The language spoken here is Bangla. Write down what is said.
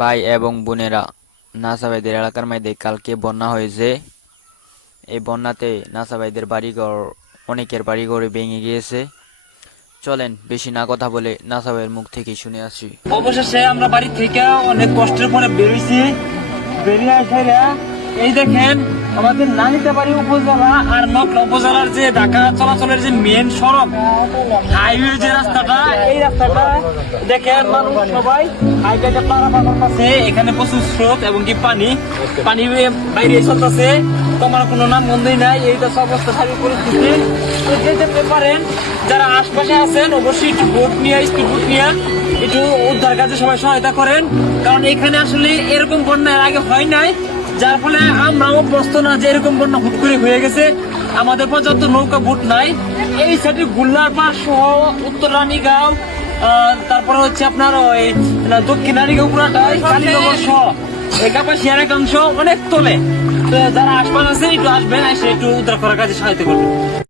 ভাই এবং বোনেরা, নাসাবাইদের এলাকার মধ্যে কালকে বন্যা হয়েছে। এই বন্যাতে নাসাবাইদের বাড়িঘর, অনেকের বাড়িঘরে ভেঙে গিয়েছে। চলেন বেশি না কথা বলে নাসাবাইয়ের মুখ থেকে শুনে আসি। অবশেষে আমরা বাড়ি থেকে অনেক কষ্টের পরে বেরিয়েছি। বেরিয়ে এসে এই দেখেন আমাদের নালিতাবাড়ি উপজেলা আর নকলা উপজেলার যে ঢাকা চলাচলের যে মেন সড়ক হাইওয়ে যে রাস্তাটা, এই রাস্তাটা দেখেন মানুষ সবাই হাইওয়েটা পারাপার করতেছে। এখানে প্রচুর স্রোত এবং কি পানি বাইরে চলতেছে, তোমার কোনো নাম গন্ধই নাই। এইটা সব অবস্থা স্বাভাবিক পরিস্থিতি। তো যেতে পারেন যারা আশপাশে আছেন অবশ্যই একটু বোট নিয়ে, স্পিড বোট নিয়ে একটু উদ্ধার কাজে সবাই সহায়তা করেন, কারণ এখানে আসলে এরকম বন্যা এর আগে হয় নাই, যার ফলে আমরাও অভ্যস্ত না যে এরকম বন্যা হুট করে হয়ে গেছে। আমাদের পর্যাপ্ত নৌকা বোট নাই। এই সাইডে গুল্লার পাড় সহ উত্তর রানীগাঁও, তারপরে হচ্ছে আপনার ওই দক্ষিণ রানীগাঁও পুরাটাই, কালীনগর সহ একাপাশিয়ার একাংশ অনেক তোলে। তো যারা আশপাশ আছে একটু আসবেন, এসে একটু উদ্ধার করার কাজে সহায়তা করবেন।